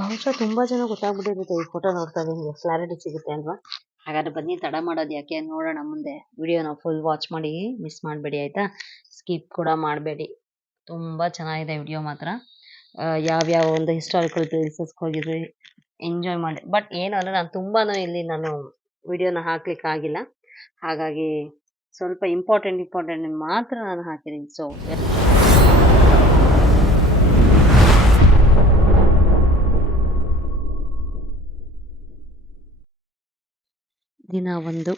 ಬಹುಶಃ ತುಂಬಾ ಜನ ಗೊತ್ತಾಗ್ಬಿಟ್ಟಿರುತ್ತೆ ಈ ಫೋಟೋ ನೋಡ್ತಾ ನಿಮಗೆ ಕ್ಲಾರಿಟಿ ಸಿಗುತ್ತೆ ಅಲ್ವಾ? ಹಾಗಾದ್ರೆ ಬನ್ನಿ, ತಡ ಮಾಡೋದು ಯಾಕೆ, ನೋಡೋಣ ಮುಂದೆ. ವಿಡಿಯೋನ ಫುಲ್ ವಾಚ್ ಮಾಡಿ, ಮಿಸ್ ಮಾಡಬೇಡಿ ಆಯ್ತಾ? ಸ್ಕಿಪ್ ಕೂಡ ಮಾಡಬೇಡಿ. ತುಂಬಾ ಚೆನ್ನಾಗಿದೆ ವಿಡಿಯೋ ಮಾತ್ರ. ಯಾವ್ಯಾವ ಒಂದು ಹಿಸ್ಟಾರಿಕಲ್ ಪ್ಲೇಸಸ್ಗೆ ಹೋಗಿದ್ವಿ, ಎಂಜಾಯ್ ಮಾಡಿ. ಬಟ್ ಏನಂದ್ರೆ ನಾನು ವಿಡಿಯೋನ ಹಾಕ್ಲಿಕ್ಕೆ ಆಗಿಲ್ಲ. ಹಾಗಾಗಿ ಸ್ವಲ್ಪ ಇಂಪಾರ್ಟೆಂಟ್ ಮಾತ್ರ ನಾನು ಹಾಕಿದ್ದೀನಿ. ಸೊ ದಿನ ಒಂದು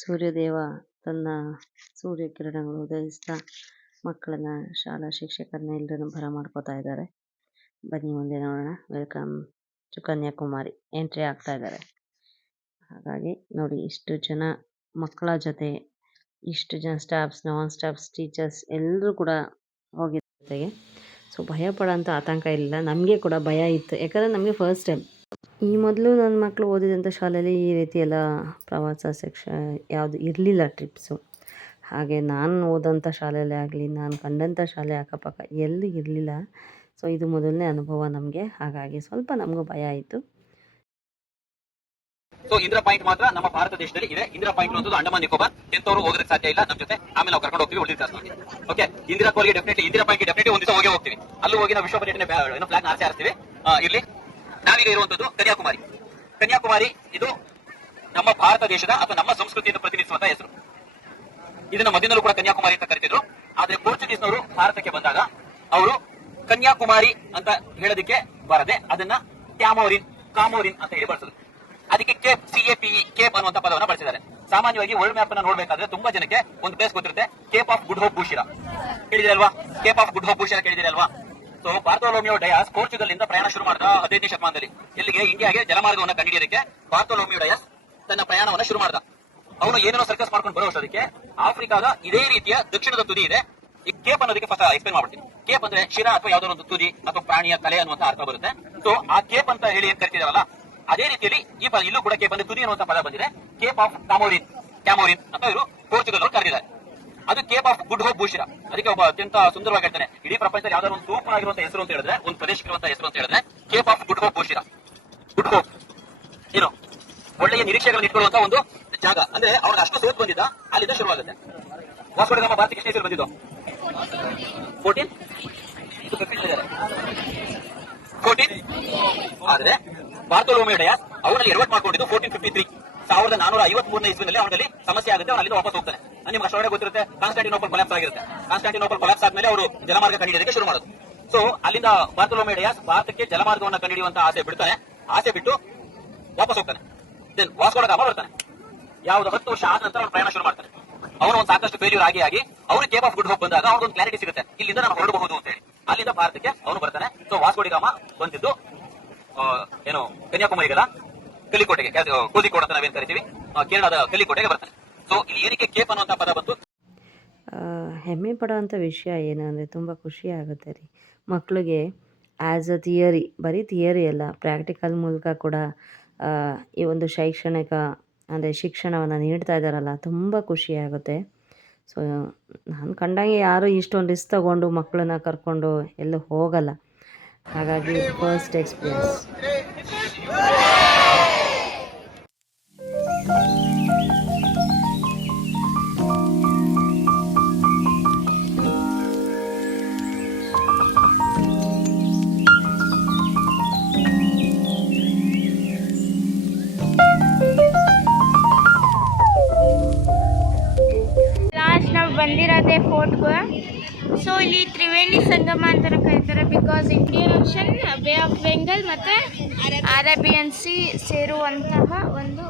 ಸೂರ್ಯದೇವ ತನ್ನ ಸೂರ್ಯಕಿರಣಗಳು ಉದಯಿಸ್ತಾ ಮಕ್ಕಳನ್ನ, ಶಾಲಾ ಶಿಕ್ಷಕರನ್ನ ಎಲ್ಲರನ್ನು ಬರಮಾಡ್ಕೋತಾ ಇದ್ದಾರೆ. ಬನ್ನಿ ಮುಂದೆ ನೋಡೋಣ. ವೆಲ್ಕಮ್ ಟು ಕನ್ಯಾಕುಮಾರಿ ಎಂಟ್ರಿ ಆಗ್ತಾ ಇದ್ದಾರೆ. ಹಾಗಾಗಿ ನೋಡಿ, ಇಷ್ಟು ಜನ ಮಕ್ಕಳ ಜೊತೆ, ಇಷ್ಟು ಜನ ಸ್ಟಾಫ್ಸ್, ನಾನ್ ಸ್ಟಾಫ್ಸ್, ಟೀಚರ್ಸ್ ಎಲ್ಲರೂ ಕೂಡ ಹೋಗಿದ್ದಾರೆ. ಸೊ ಭಯ ಪಡೋಂಥ ಆತಂಕ ಇಲ್ಲ. ನಮಗೆ ಕೂಡ ಭಯ ಇತ್ತು, ಯಾಕಂದರೆ ನಮಗೆ ಫಸ್ಟ್ ಟೈಮ್. ಈ ಮೊದಲು ನನ್ನ ಮಕ್ಕಳು ಓದಿದಂಥ ಶಾಲೆಯಲ್ಲಿ ಈ ರೀತಿ ಎಲ್ಲ ಪ್ರವಾಸ ಯಾವುದು ಇರಲಿಲ್ಲ, ಟ್ರಿಪ್ಸು. ಹಾಗೆ ನಾನು ಓದಂಥ ಶಾಲೆಯಲ್ಲೇ ಆಗಲಿ, ನಾನು ಕಂಡಂಥ ಶಾಲೆ ಅಕ್ಕಪಕ್ಕ ಎಲ್ಲೂ ಇರಲಿಲ್ಲ. ಸೊ ಇದು ಮೊದಲನೇ ಅನುಭವ ನಮಗೆ. ಹಾಗಾಗಿ ಸ್ವಲ್ಪ ನಮಗೂ ಭಯ ಆಯಿತು. ಸೊ ಇಂದಿರಾ ಪಾಯಿಂಟ್ ಮಾತ್ರ ನಮ್ಮ ಭಾರತ ದೇಶದಲ್ಲಿ ಇದೆ. ಇಂದಿರಾ ಪಾಯಿಂಟ್ ಅನ್ನೋದು ಅಂಡಮಾನ್ ನಿಕೋಬಾರ್, ಎಂತವರು ಹೋಗೋದಕ್ಕೆ ಸಾಧ್ಯ ಇಲ್ಲ ನಮ್ಮ ಜೊತೆ. ಆಮೇಲೆ ನಾವು ಕರ್ಕೊಂಡು ಹೋಗ್ತೀವಿ ಉಳಿದ ಕ್ಲಾಸ್. ಓಕೆ, ಇಂದಿರಾ ಕೋರ್ಗೆ ಡೆಫಿನೆಟ್ಲಿ, ಇಂದಿರಾ ಪಾಯಿಂಟ್ ಡೆಫಿನೆಟ್ಲಿ ಒಂದು ದಿವಸ ಹೋಗಿ ಹೋಗ್ತೀವಿ. ಅಲ್ಲೂ ಹೋಗಿ ನಾವು ವಿಶ್ವ ಪರ್ಯಟನೆ ಫ್ಲಾಗ್ ಆರಿಸ್ತೀವಿ. ಇರ್ಲಿ, ನಾವೀಗ ಇರುವಂತದ್ದು ಕನ್ಯಾಕುಮಾರಿ. ಕನ್ಯಾಕುಮಾರಿ ಇದು ನಮ್ಮ ಭಾರತ ದೇಶದ ಅಥವಾ ನಮ್ಮ ಸಂಸ್ಕೃತಿಯನ್ನು ಪ್ರತಿನಿಧಿಸುವಂತ ಹೆಸರು. ಇದನ್ನ ಮೊದಲಿನಲ್ಲೂ ಕೂಡ ಕನ್ಯಾಕುಮಾರಿ ಅಂತ ಕರಿತಿದ್ರು. ಆದ್ರೆ ಪೋರ್ಚುಗೀಸ್ನವರು ಭಾರತಕ್ಕೆ ಬಂದಾಗ ಅವರು ಕನ್ಯಾಕುಮಾರಿ ಅಂತ ಹೇಳೋದಕ್ಕೆ ಬರದೆ ಅದನ್ನ ಕಾಮೋರಿನ್ ಅಂತ ಹೇಳಿ ಬಳಸಿದ್ರು. ಅದಕ್ಕೆ ಕೇಪ್, CAPE, ಕೇಪ್ ಅನ್ನುವಂತ ಪದವನ್ನು ಬಳಸಿದ್ದಾರೆ. ಸಾಮಾನ್ಯವಾಗಿ ವರ್ಲ್ಡ್ ಮ್ಯಾಪ್ ಅನ್ನು ನೋಡಬೇಕಾದ್ರೆ ತುಂಬಾ ಜನಕ್ಕೆ ಒಂದು ಪ್ಲೇಸ್ ಗೊತ್ತಿರುತ್ತೆ, ಕೇಪ್ ಆಫ್ ಗುಡ್ ಹೋಪ್ ಬೂಶಿರಾ. ಕೇಳಿದಿರಲ್ವಾ? ಕೇಪ್ ಆಫ್ ಗುಡ್ ಹೋಪ್ ಬೂಶಿರಾ ಕೇಳಿದಿರಲ್ವಾ? ಸೊ ಬಾರ್ತೋಲೋಮಿಯೋ ಡಯಾಸ್ ಪೋರ್ಚುಗಲ್ ಇಂದ ಪ್ರಯಾಣ ಶುರು ಮಾಡಿದ 15ನೇ ಶತಮಾನದಲ್ಲಿ. ಇಲ್ಲಿಗೆ ಇಂಡಿಯಾಗೆ ಜಲಮಾರ್ಗವನ್ನು ಕಂಡುಹಿಡಿಯೋದಕ್ಕೆ ಬಾರ್ತೋಲೋಮಿಯೋ ಡಯಾಸ್ ತನ್ನ ಪ್ರಯಾಣವನ್ನು ಶುರು ಮಾಡಿದ. ಅವನು ಏನೇನೋ ಸರ್ಕಸ್ ಮಾಡ್ಕೊಂಡು ಬರೋಷ್ಟಕ್ಕೆ ಆಫ್ರಿಕಾದ ಇದೇ ರೀತಿಯ ದಕ್ಷಿಣದ ತುದಿ ಇದೆ. ಈ ಕೇಪ್ ಅನ್ನೋದಕ್ಕೆ ಫಸ್ಟ್ ಎಕ್ಸ್ಪ್ಲೇನ್ ಮಾಡ್ಬಿಡ್ತೀನಿ. ಕೇಪ್ ಅಂದ್ರೆ ಶಿರಾ ಅಥವಾ ಯಾವ್ದೋ ಒಂದು ತುದಿ ಅಥವಾ ಪ್ರಾಣಿಯ ತಲೆ ಅನ್ನುವಂತ ಅರ್ಥ ಬರುತ್ತೆ. ಸೊ ಆ ಕೇಪ್ ಅಂತ ಹೇಳಿ ಏನ್ ಕರಿತಿದಾರಲ್ಲ, ಅದೇ ರೀತಿಯಲ್ಲಿ ಇಲ್ಲೂ ಕೂಡ ಕೇಪ್ ಅಂದ್ರೆ ತುದಿ ಅನ್ನುವಂತ ಪದ ಬಂದಿದೆ. ಕೇಪ್ ಆಫ್ ಕ್ಯಾಮೋರಿನ್ ಅಂತ ಇವರು ಪೋರ್ಚುಗಲ್ ಅವರು ಕರೆದಿದ್ದಾರೆ. ಅದು ಕೇಪ್ ಆಫ್ ಗುಡ್ ಹೋಪ್ ಬೂಶಿರಾ. ಅದಕ್ಕೆ ಒಬ್ಬ ಅತ್ಯಂತ ಸುಂದರವಾಗಿ ಹೇಳ್ತಾನೆ, ಇಡೀ ಪ್ರಪಂಚದಲ್ಲಿ ಯಾವ್ದಾದ್ರು ಒಂದು ಸೂಪರ್ ಆಗಿರುವಂತಹ ಹೆಸರು ಅಂತ ಹೇಳಿದ್ರೆ, ಒಂದು ಪ್ರದೇಶಕ್ಕಿರುವಂತಹ ಹೆಸರು ಅಂತ ಹೇಳಿದ್ರೆ ಕೇಪ್ ಆಫ್ ಗುಡ್ ಹೋಪ್ ಬೂಶಿರಾ. ಗುಡ್ ಹೋಪ್ ಏನು ಒಳ್ಳೆಯ ನಿರೀಕ್ಷೆಗಳನ್ನು ಇಟ್ಕೊಳ್ಳುವಂತ ಒಂದು ಜಾಗ. ಅಂದ್ರೆ ಅವ್ರಿಗೆ ಅಷ್ಟು ಸೋತ್ ಬಂದಿದ್ದ, ಅಲ್ಲಿಂದ ಶುರುವಾಗುತ್ತೆ. ವಾಸ್ಕೋ ಡ ಗಾಮ ಭಾರತಕ್ಕೆ ಎಷ್ಟು ಹೆಸರು ಬಂದಿದ್ದು? 14 ಆದ್ರೆ ಬಾರ್ತೋಲೋಮಿಯೋ ಡಯಾಸ್ ಅವರಲ್ಲಿ ಎಡವಟ್ ಮಾಡ್ಕೊಂಡಿದ್ದು 1453, 1453ನೇ ಇಸ್ವಿನಲ್ಲಿ. ಅವನಲ್ಲಿ ಸಮಸ್ಯೆ ಆಗುತ್ತೆ, ಅವನು ಅಲ್ಲಿಂದ ವಾಪಸ್ ಹೋಗ್ತಾನೆ. ನಿಮ್ಗೆ ಅಷ್ಟೊಳಗೆ ಗೊತ್ತಿರುತ್ತೆ, ಕಾನ್ಸ್ಟಾಂಟಿನೋಪಲ್ ಕೊಲಾಪ್ಸ್ ಆಗಿರುತ್ತೆ. ಕಾನ್ಸ್ಟಾಂಟಿನೋಪಲ್ ಕೊಲಾಪ್ಸ್ ಆದ್ಮೇಲೆ ಅವರು ಜಲಮಾರ್ಗ ಕಂಡುಹಿಡಿಯೋದಕ್ಕೆ ಶುರು ಮಾಡೋದು. ಸೊ ಅಲ್ಲಿಂದ ಬಾರ್ತೋಲೋಮಿಯೋ ಡಯಾಸ್ ಭಾರತಕ್ಕೆ ಜಲಮಾರ್ಗವನ್ನು ಕಂಡುಹಿಡಿಯುವಂತ ಆಸೆ ಬಿಟ್ಟು ವಾಪಸ್ ಹೋಗ್ತಾನೆ. ದೆನ್ ವಾಸ್ಕೋ ಡ ಗಾಮ ಬರ್ತಾನೆ. ಯಾವ್ದು 10 ವರ್ಷ ಆದ ನಂತರ ಅವನು ಪ್ರಯಾಣ ಶುರು ಮಾಡ್ತಾನೆ. ಅವನು ಒಂದು ಸಾಕಷ್ಟು ಫೇಲ್ಯೂರ್ ಆಗಿ ಅವ್ರಿಗೆ ಕೇಪ್ ಆಫ್ ಗುಡ್ ಹೋಪ್ ಬಂದಾಗ ಅವ್ರಿಗೊಂದು ಕ್ಲಾರಿಟಿ ಸಿಗುತ್ತೆ, ಇಲ್ಲಿಂದ ನಾನು ಹೊರಡಬಹುದು ಅಂತ ಹೇಳಿ. ಅಲ್ಲಿಂದ ಭಾರತಕ್ಕೆ ಅವನು ಬರ್ತಾನೆ. ಸೊ ವಾಸ್ಕೋ ಡಿ ಗಾಮ ಬಂದಿದ್ದು ಏನು ಕನ್ಯಾಕುಮಾರಿಗಲ್ಲ, ಕಲಿಕೋಟೆಗೆ, ಕೋಜಿಕೋಡ್ ಅಂತ ನಾವೇನ್ ಕರಿತೀವಿ, ಕೇರಳದ ಕಲಿಕೋಟೆಗೆ ಬರ್ತಾನೆ. ಸೊ ಇಲ್ಲಿ ಏನಕ್ಕೆ ಕೇಪ್ ಅನ್ನುವಂತ ಪದ ಬಂತು? ಹೆಮ್ಮೆ ಪಡೋವಂಥ ವಿಷಯ ಏನು ಅಂದರೆ, ತುಂಬ ಖುಷಿ ಆಗುತ್ತೆ ರೀ ಮಕ್ಕಳಿಗೆ. ಆ್ಯಸ್ ಅ ಥಿಯರಿ, ಬರೀ ಥಿಯರಿ ಅಲ್ಲ, ಪ್ರಾಕ್ಟಿಕಲ್ ಮೂಲಕ ಕೂಡ ಈ ಒಂದು ಶೈಕ್ಷಣಿಕ ಅಂದರೆ ಶಿಕ್ಷಣವನ್ನು ನೀಡ್ತಾ ಇದ್ದಾರಲ್ಲ, ತುಂಬ ಖುಷಿಯಾಗುತ್ತೆ. ಸೊ ನಾನು ಕಂಡಂಗೆ ಯಾರೂ ಇಷ್ಟೊಂದು ರಿಸ್ಕ್ ತಗೊಂಡು ಮಕ್ಕಳನ್ನ ಕರ್ಕೊಂಡು ಎಲ್ಲೂ ಹೋಗಲ್ಲ. ಹಾಗಾಗಿ ಫಸ್ಟ್ ಎಕ್ಸ್ಪೀರಿಯನ್ಸ್. ನಾವು ಬಂದಿರೋದೇ ಫೋರ್ಟ್ಗೆ. ಸೊ ಇಲ್ಲಿ ತ್ರಿವೇಣಿ ಸಂಗಮ ಅಂತ ಕರೀತಾರೆ, because Indian ocean, bay of Bengal ಮತ್ತು ಅರೇಬಿಯನ್ ಸಿ ಸೇರುವಂತಹ ಒಂದು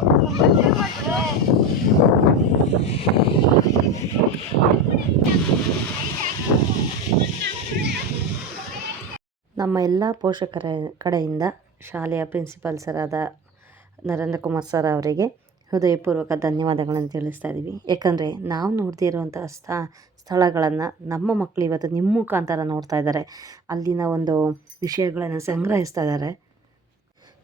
ನಮ್ಮ ಎಲ್ಲ ಪೋಷಕರ ಕಡೆಯಿಂದ ಶಾಲೆಯ ಪ್ರಿನ್ಸಿಪಾಲ್ ಸರಾದ ನರೇಂದ್ರ ಕುಮಾರ್ ಸರ್ ಅವರಿಗೆ ಹೃದಯಪೂರ್ವಕ ಧನ್ಯವಾದಗಳನ್ನು ತಿಳಿಸ್ತಾ ಇದ್ದೀವಿ. ಯಾಕಂದರೆ ನಾವು ನೋಡ್ತಿರುವಂಥ ಸ್ಥಳಗಳನ್ನು ನಮ್ಮ ಮಕ್ಕಳು ಇವತ್ತು ನಿಮ್ಮ ಮುಖಾಂತರ ನೋಡ್ತಾ ಇದ್ದಾರೆ, ಅಲ್ಲಿನ ಒಂದು ವಿಷಯಗಳನ್ನು ಸಂಗ್ರಹಿಸ್ತಾ ಇದ್ದಾರೆ.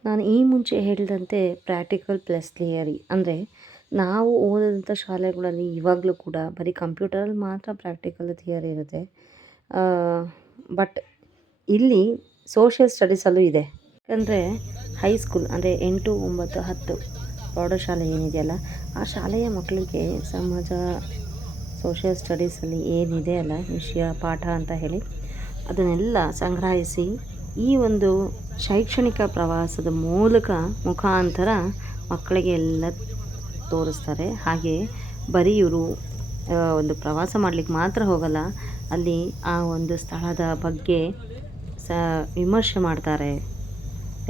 ನಾನು ಈ ಮುಂಚೆ ಹೇಳಿದಂತೆ ಪ್ರಾಕ್ಟಿಕಲ್ ಪ್ಲಸ್ ಥಿಯರಿ ಅಂದರೆ, ನಾವು ಓದಿದಂಥ ಶಾಲೆಗಳಲ್ಲಿ ಇವಾಗಲೂ ಕೂಡ ಬರೀ ಕಂಪ್ಯೂಟರಲ್ಲಿ ಮಾತ್ರ ಪ್ರಾಕ್ಟಿಕಲ್ ಥಿಯರಿ ಇರುತ್ತೆ. ಬಟ್ ಇಲ್ಲಿ ಸೋಷಿಯಲ್ ಸ್ಟಡೀಸಲ್ಲೂ ಇದೆ. ಯಾಕಂದರೆ ಹೈಸ್ಕೂಲ್ ಅಂದರೆ 8, 9, 10 ಪ್ರೌಢಶಾಲೆ ಏನಿದೆಯಲ್ಲ, ಆ ಶಾಲೆಯ ಮಕ್ಕಳಿಗೆ ಸಮಾಜ ಸೋಷಿಯಲ್ ಸ್ಟಡೀಸಲ್ಲಿ ಏನಿದೆ ಅಲ್ಲ ವಿಷಯ ಪಾಠ ಅಂತ ಹೇಳಿ ಅದನ್ನೆಲ್ಲ ಸಂಗ್ರಹಿಸಿ ಈ ಒಂದು ಶೈಕ್ಷಣಿಕ ಪ್ರವಾಸದ ಮುಖಾಂತರ ಮಕ್ಕಳಿಗೆ ಎಲ್ಲ ತೋರಿಸ್ತಾರೆ. ಹಾಗೆ ಬರೀ ಇವರು ಒಂದು ಪ್ರವಾಸ ಮಾಡಲಿಕ್ಕೆ ಮಾತ್ರ ಹೋಗಲ್ಲ, ಅಲ್ಲಿ ಆ ಒಂದು ಸ್ಥಳದ ಬಗ್ಗೆ ವಿಮರ್ಶೆ ಮಾಡ್ತಾರೆ.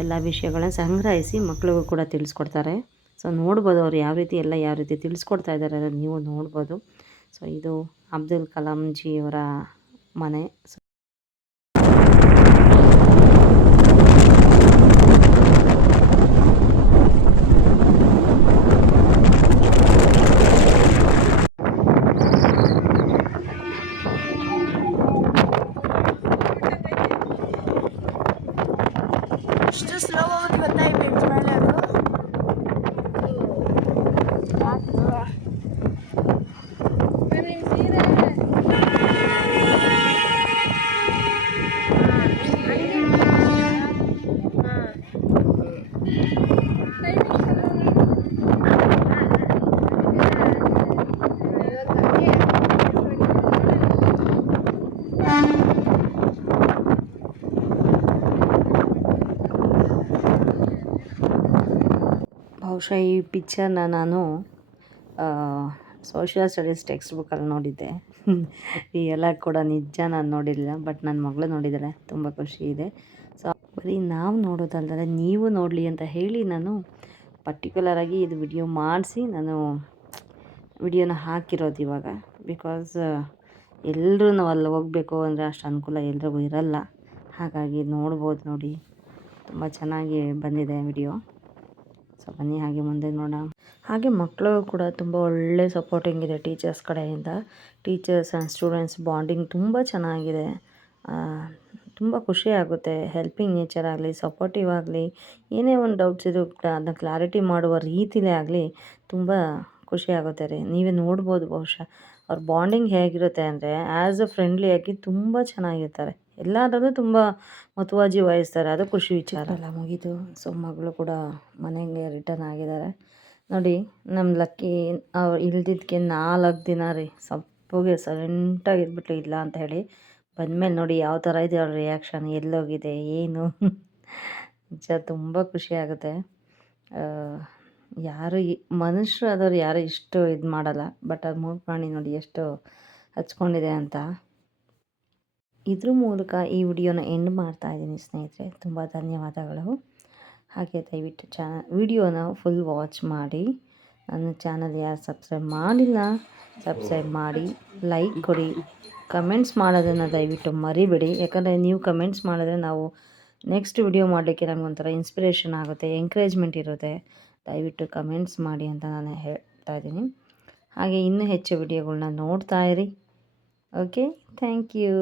ಎಲ್ಲ ವಿಷಯಗಳನ್ನ ಸಂಗ್ರಹಿಸಿ ಮಕ್ಕಳಿಗೂ ಕೂಡ ತಿಳಿಸ್ಕೊಡ್ತಾರೆ. ಸೊ ನೋಡ್ಬೋದು ಅವ್ರು ಯಾವ ರೀತಿ ತಿಳಿಸ್ಕೊಡ್ತಾ ಇದ್ದಾರೆ ಅನ್ನೋದು ನೀವು ನೋಡ್ಬೋದು. ಸೊ ಇದು ಅಬ್ದುಲ್ ಕಲಾಂ ಜಿಯವರ ಮನೆ. ಎಷ್ಟು ಸ್ಲೋ ಹೋಗೋದು ಗೊತ್ತಾ ಈ ಬ್ರಿಡ್ಜ್ ಮೇಲೆ ಅದು. ಬಹುಶಃ ಈ ಪಿಕ್ಚರ್ನ ನಾನು ಸೋಷಿಯಲ್ ಸ್ಟಡೀಸ್ ಟೆಕ್ಸ್ಟ್ ಬುಕ್ಕಲ್ಲಿ ನೋಡಿದ್ದೆ. ಈ ಎಲ್ಲ ಕೂಡ ನಿಜ ನಾನು ನೋಡಿರಲಿಲ್ಲ, ಬಟ್ ನನ್ನ ಮಗಳು ನೋಡಿದ್ದಾಳೆ, ತುಂಬ ಖುಷಿ ಇದೆ. ಸೊ ಬರೀ ನಾವು ನೋಡೋದಲ್ಲದೆ ನೀವು ನೋಡಲಿ ಅಂತ ಹೇಳಿ ನಾನು ಪರ್ಟಿಕ್ಯುಲರಾಗಿ ಇದು ವಿಡಿಯೋ ಮಾಡಿಸಿ ನಾನು ವಿಡಿಯೋನ ಹಾಕಿರೋದು ಇವಾಗ. ಬಿಕಾಸ್ ಎಲ್ಲರೂ ನಾವು ಅಲ್ಲಿ ಹೋಗಬೇಕು ಅಂದರೆ ಅಷ್ಟು ಅನುಕೂಲ ಎಲ್ರಿಗೂ ಇರಲ್ಲ. ಹಾಗಾಗಿ ನೋಡ್ಬೋದು, ನೋಡಿ ತುಂಬ ಚೆನ್ನಾಗಿ ಬಂದಿದೆ ವಿಡಿಯೋ. ಸೊ ಬನ್ನಿ ಹಾಗೆ ಮುಂದೆ ನೋಡೋಣ. ಹಾಗೆ ಮಕ್ಕಳು ಕೂಡ ತುಂಬ ಒಳ್ಳೆ ಸಪೋರ್ಟಿಂಗ್ ಇದೆ ಟೀಚರ್ಸ್ ಕಡೆಯಿಂದ. ಟೀಚರ್ಸ್ ಆ್ಯಂಡ್ ಸ್ಟೂಡೆಂಟ್ಸ್ ಬಾಂಡಿಂಗ್ ತುಂಬ ಚೆನ್ನಾಗಿದೆ. ತುಂಬ ಖುಷಿ ಆಗುತ್ತೆ. ಹೆಲ್ಪಿಂಗ್ ನೇಚರ್ ಆಗಲಿ, ಸಪೋರ್ಟಿವ್ ಆಗಲಿ, ಏನೇ ಒಂದು ಡೌಟ್ಸ್ ಇದ್ರೂ ಕೂಡ ಅದನ್ನ ಕ್ಲಾರಿಟಿ ಮಾಡುವ ರೀತಿಲೇ ಆಗಲಿ ತುಂಬ ಖುಷಿ ಆಗುತ್ತೆ ರೀ. ನೀವೇ ನೋಡ್ಬೋದು ಬಹುಶಃ ಅವ್ರ ಬಾಂಡಿಂಗ್ ಹೇಗಿರುತ್ತೆ ಅಂದರೆ ಆ್ಯಸ್ ಅ ಫ್ರೆಂಡ್ಲಿಯಾಗಿ ತುಂಬ ಚೆನ್ನಾಗಿರ್ತಾರೆ. ಎಲ್ಲದರಲ್ಲೂ ತುಂಬ ಮುತುವರ್ಜಿ ವಹಿಸ್ತಾರೆ. ಅದು ಖುಷಿ ವಿಚಾರ. ಎಲ್ಲ ಮುಗೀತು. ಸೊ ಮಗಳು ಕೂಡ ಮನೆಗೆ ರಿಟರ್ನ್ ಆಗಿದ್ದಾರೆ. ನೋಡಿ ನಮ್ಮ ಲಕ್ಕಿ ಅವ್ರು ಇಲ್ದಿದ್ದಕ್ಕೆ 4 ದಿನ ರೀ ಸಪ್ಪಗೆ ಸೈಲೆಂಟಾಗಿ ಇದ್ಬಿಟ್ಲು. ಇಲ್ಲ ಅಂತ ಹೇಳಿ ಬಂದಮೇಲೆ ನೋಡಿ ಯಾವ ಥರ ಇದೆ ಅವ್ರ ರಿಯಾಕ್ಷನ್, ಎಲ್ಲೋಗಿದೆ ಏನು. ನಿಜ ತುಂಬ ಖುಷಿ ಆಗುತ್ತೆ. ಯಾರು ಮನುಷ್ಯರು ಆದವ್ರು ಯಾರು ಇಷ್ಟು ಇದು ಮಾಡಲ್ಲ, ಬಟ್ ಅದು ಮೂಗು ಪ್ರಾಣಿ ನೋಡಿ ಎಷ್ಟು ಹಚ್ಕೊಂಡಿದೆ ಅಂತ. ಇದ್ರ ಮೂಲಕ ಈ ವಿಡಿಯೋನ ಎಂಡ್ ಮಾಡ್ತಾ ಇದ್ದೀನಿ ಸ್ನೇಹಿತರೆ. ತುಂಬ ಧನ್ಯವಾದಗಳು. ಹಾಗೆ ದಯವಿಟ್ಟು ವಿಡಿಯೋನ ಫುಲ್ ವಾಚ್ ಮಾಡಿ. ನನ್ನ ಚಾನಲ್ ಯಾರು ಸಬ್ಸ್ಕ್ರೈಬ್ ಮಾಡಿಲ್ಲ ಸಬ್ಸ್ಕ್ರೈಬ್ ಮಾಡಿ, ಲೈಕ್ ಕೊಡಿ, ಕಮೆಂಟ್ಸ್ ಮಾಡೋದನ್ನು ದಯವಿಟ್ಟು ಮರಿಬೇಡಿ. ಯಾಕಂದರೆ ನೀವು ಕಮೆಂಟ್ಸ್ ಮಾಡಿದ್ರೆ ನಾವು ನೆಕ್ಸ್ಟ್ ವಿಡಿಯೋ ಮಾಡಲಿಕ್ಕೆ ನಮಗೊಂಥರ ಇನ್ಸ್ಪಿರೇಷನ್ ಆಗುತ್ತೆ, ಎಂಕರೇಜ್ಮೆಂಟ್ ಇರುತ್ತೆ. ದಯವಿಟ್ಟು ಕಮೆಂಟ್ಸ್ ಮಾಡಿ ಅಂತ ನಾನು ಹೇಳ್ತಾ ಇದ್ದೀನಿ. ಹಾಗೆ ಇನ್ನೂ ಹೆಚ್ಚು ವಿಡಿಯೋಗಳ್ನ ನೋಡ್ತಾ ಇರಿ. Okay, thank you.